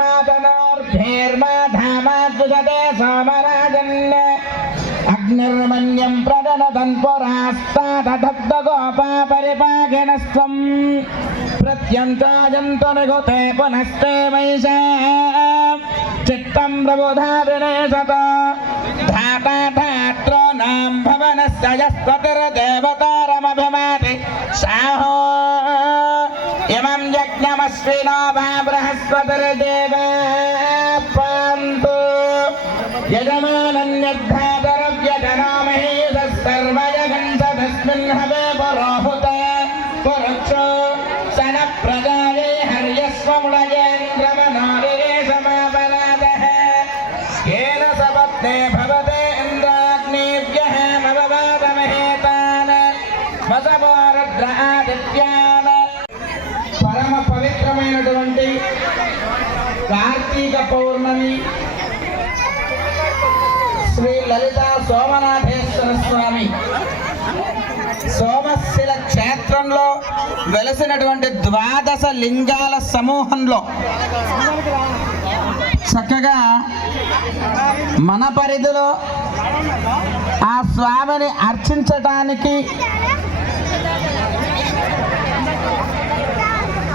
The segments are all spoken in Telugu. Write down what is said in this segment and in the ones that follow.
ధామాధనార్ధేర్మాధామాద్విషతే సోమరాజన్ అగ్నిర్మన్యం ప్రదనదన్ పురాస్తాదగ్ధగోపా పరిపాకినస్త్వం ప్రత్యంతాజంతనుగుతే పునస్తే వైశా. చిత్తం ప్రబోధావినేశత ధాతా ధాత్రో నాం భవనస్య యస్పతిర్దేవతారమభిమాతి సాహో! ఇమం यज्ञमश्विनो वा बृहस्पतिर्देव पान्तु यजमानन्यद्धातरव्यधनामहेतस्सर्वयगन्त तस्मिन् हर्यस्वमुडयेन्द्र లలిత సోమనాథేశ్వర స్వామి. సోమశిల క్షేత్రంలో వెలసినటువంటి ద్వాదశ లింగాల సమూహంలో చక్కగా మన పరిధిలో ఆ స్వామిని అర్చించటానికి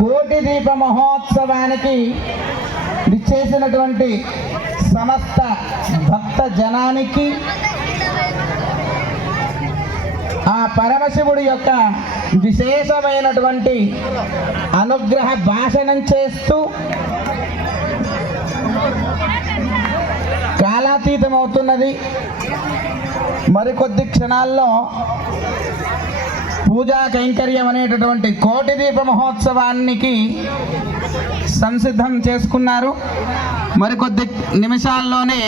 కోటి దీప మహోత్సవానికి విచ్చేసినటువంటి సమస్త భక్త జనానికి ఆ పరమశివుడి యొక్క విశేషమైనటువంటి అనుగ్రహ భాషణం చేస్తూ కాలాతీతం అవుతున్నది మరికొద్ది క్షణాల్లో పూజా కైంకర్యం అనేటటువంటి కోటి దీప మహోత్సవానికి సంసిద్ధం చేసుకున్నారు. మరికొద్ది నిమిషాల్లోనే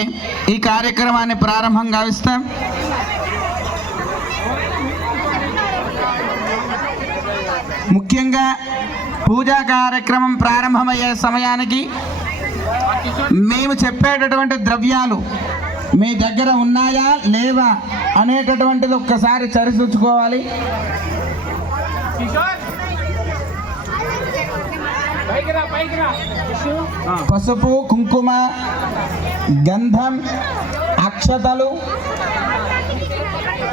ఈ కార్యక్రమాన్ని ప్రారంభం గావిస్తాం. ముఖ్యంగా పూజా కార్యక్రమం ప్రారంభమయ్యే సమయానికి మేము చెప్పేటటువంటి ద్రవ్యాలు మీ దగ్గర ఉన్నాయా లేవా అనేటటువంటిది ఒక్కసారి చరిచూచుకోవాలి. పసుపు కుంకుమ గంధం అక్షతలు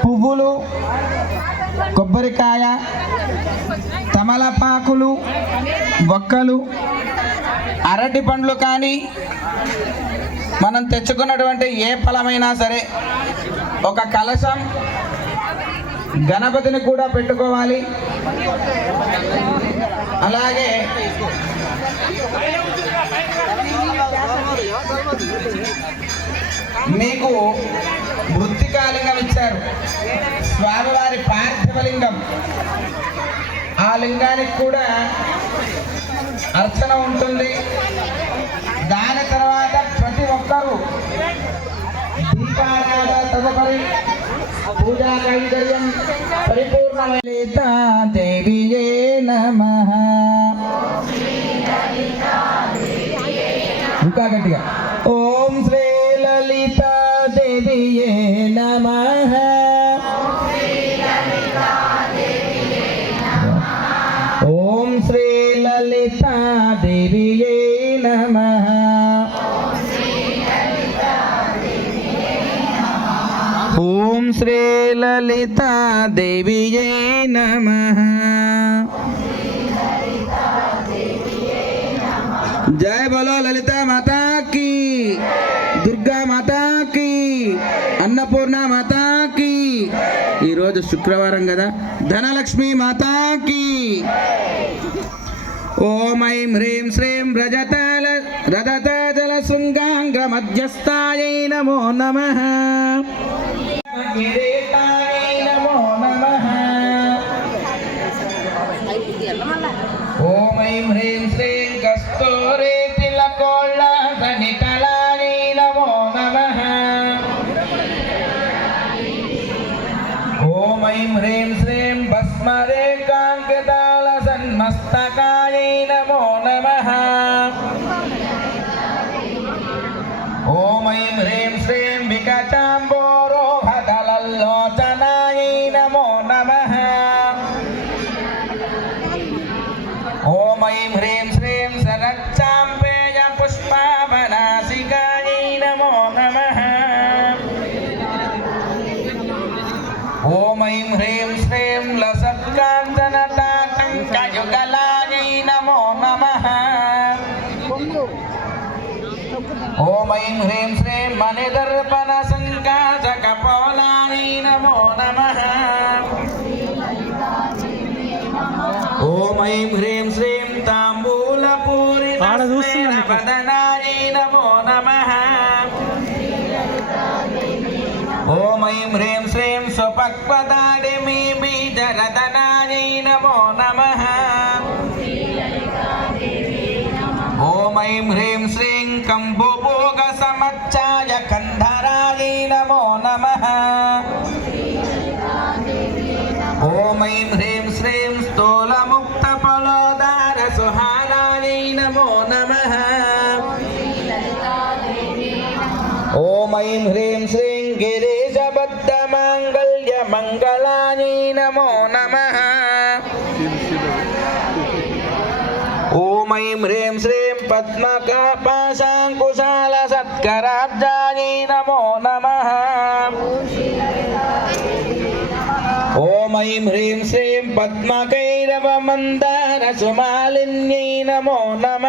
పువ్వులు కొబ్బరికాయ తమలపాకులు బొక్కలు అరటి పండ్లు కానీ మనం తెచ్చుకున్నటువంటి ఏ ఫలమైనా సరే ఒక కలశం గణపతిని కూడా పెట్టుకోవాలి. అలాగే మీకు మృత్తికాలింగం ఇచ్చారు. స్వామివారి పార్థివలింగం. ఆ లింగానికి కూడా అర్చన ఉంటుంది. దాని తర్వాత ప్రతి ఒక్కరూ దీపారాధన తదుపరి పూజా కైంకర్యం పరిపూర్ణమైన దేవియే నమ. ఇంకా గట్టిగా ఓం శ్రీ లలిత దేవియే నమ ఓం శ్రీ లలిత దేవియే నమ ఓం శ్రీ లలిత దేవియే నమ జయ బలో లలిత మాతా की దుర్గా ఈరోజు శుక్రవారం కదా. ధనలక్ష్మి మాతాకి. ఓం ఐం హ్రీం శ్రీం రజతాల రజతజల శృంగాంగ మధ్యస్థాయై నమో నమ. ఓం ఐం హ్రీం శ్రీం ఓం ఐం హ్రీం శ్రీం భస్మరేకాంకితాల సన్మస్తకాయై నమో నమః ఓం ఐం హ్రీం శ్రీం వికటాంబోరోహతలల్లోచనాయై నమో నమః ఓం ఓం ఐం హ్రీం శ్రీం మణిదర్పణ సంకాశకపోలాయై నమో. నమః ఓం ఐం హ్రీం శ్రీం తాంబూలపూరి. వదనాయై నమో నమః. ఓం ఐం హ్రీం శ్రీం సుపక్వదాడిమి బీజరదనాయై నమో. నమః ఓం ఐం హ్రీం శ్రీం కంబుభోగ సుహానాయై నమో నమః ఓం ఐం హ్రీం శ్రీం గిరీశబద్ధ మాంగళ్య మంగళాయై నమో నమః ఓం ఐం హ్రీం శ్రీం పద్మకాపాశాంకుశాల సత్కరాబ్జాయై నమో నమః ఓం సుమాలిన్యై నమో. నమ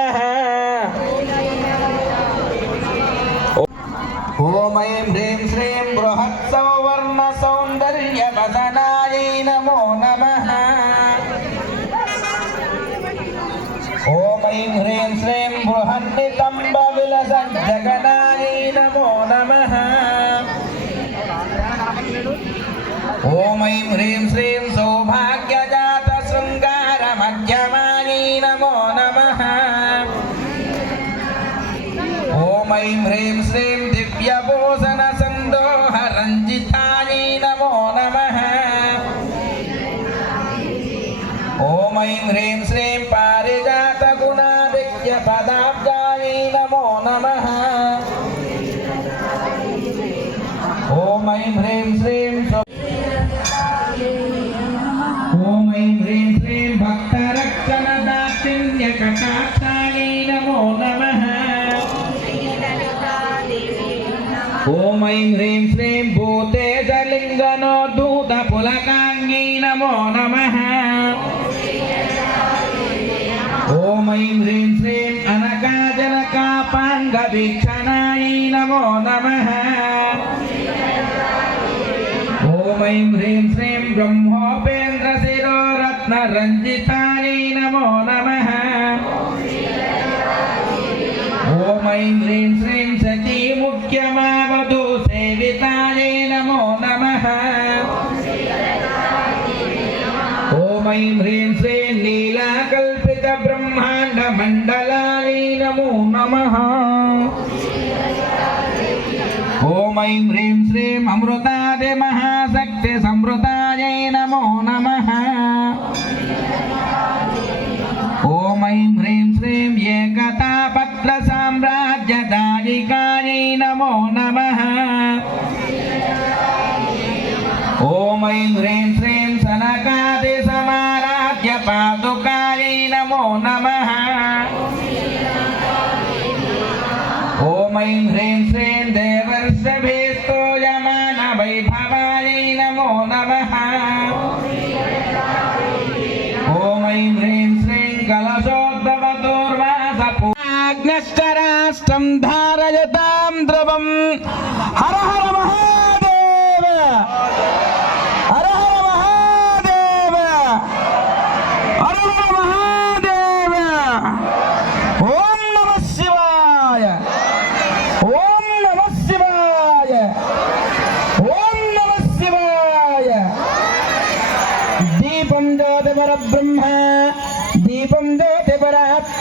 ఓం ఐం హ్రీం శ్రీం బృహత్ సౌవర్ణ సౌందర్య వదనాయై నమో. నమ ఓం ఐం హ్రీం శ్రీం బృహన్నితంబ విలస జగనాయై నమో. నమ ఓం ఐం హ్రీం శ్రీం ఓం ఐం హ్రీం శ్రీం దివ్యభూషణ ఓం ఐం హ్రీం శ్రీం భూతేజలింగనోద్ధూత పులకాంగై నమో నమః. ఓం ఐం హ్రీం శ్రీం అనకాజనకాపాంగ వీక్షణాయై నమో. నమః ఓం ఐం హ్రీం శ్రీం బ్రహ్మోపేంద్ర శిరోరత్న ఓం ఐం హ్రీం శ్రీం నీలాకల్పిత బ్రహ్మాండ మండలాయై నమో నమః ఓం ఐం హ్రీం శ్రీం అమృతాది మహాశక్తి సంవృతాయై నమో నమః ఓం ఐం హ్రీం శ్రీం ఏకతా పత్ర ఓం ఐం హ్రీం శ్రీం దేవర్షభీస్తోయమాన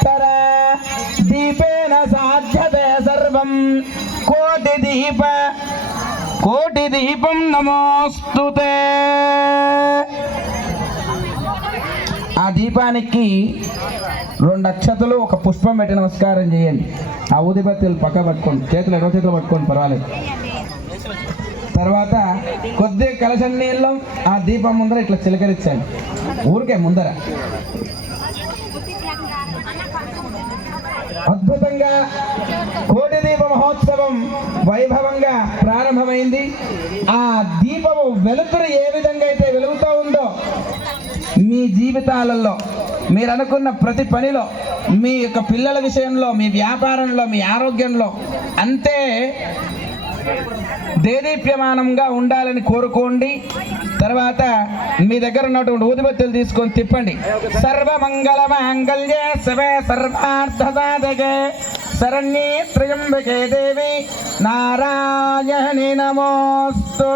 పరాత్పర దీపేన సాధ్యతే సర్వం. కోటి దీప కోటి దీపం నమోస్తు ఆ దీపానికి రెండు అక్షతలు ఒక పుష్పం పెట్టి నమస్కారం చేయండి. ఆ ఊదిబత్తీలు పక్క పట్టుకోండి. చేతులు ఎడవ చేతులు పట్టుకోండి పర్వాలేదు. తర్వాత కొద్దిగా కలసం నీళ్ళం ఆ దీపం ముందర ఇట్లా చిలకరించండి ఊరికే ముందర. అద్భుతంగా కోటి దీప మహోత్సవం వైభవంగా ప్రారంభమైంది. ఆ దీపము వెలుతురు ఏ విధంగా అయితే వెలుగుతూ ఉందో మీ జీవితాలలో మీరు అనుకున్న ప్రతి పనిలో మీ యొక్క పిల్లల విషయంలో మీ వ్యాపారంలో మీ ఆరోగ్యంలో అంతే దేదీప్యమానంగా ఉండాలని కోరుకోండి. తర్వాత మీ దగ్గర ఉన్నటువంటి ఊదిబత్తులు తీసుకొని తిప్పండి. సర్వమంగళ మాంగళ్య శివే సర్వార్థ సాధకే శరణ్యే త్రయంబకే దేవి నారాయణి నమోస్తు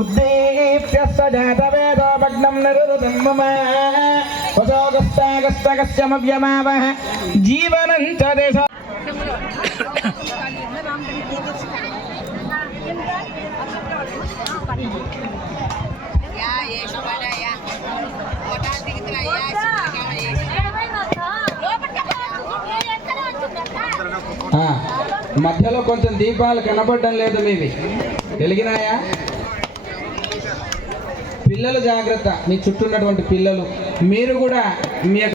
ఉద్దీప్య సజాతవేదో భగ్నం నిరుదం మమ జీవనం చ దేశ మధ్యలో కొంచెం దీపాలు కనపడడం లేదు మీవి. వెలిగినాయా? పిల్లలు జాగ్రత్త మీ చుట్టూ ఉన్నటువంటి పిల్లలు. మీరు కూడా మీ యొక్క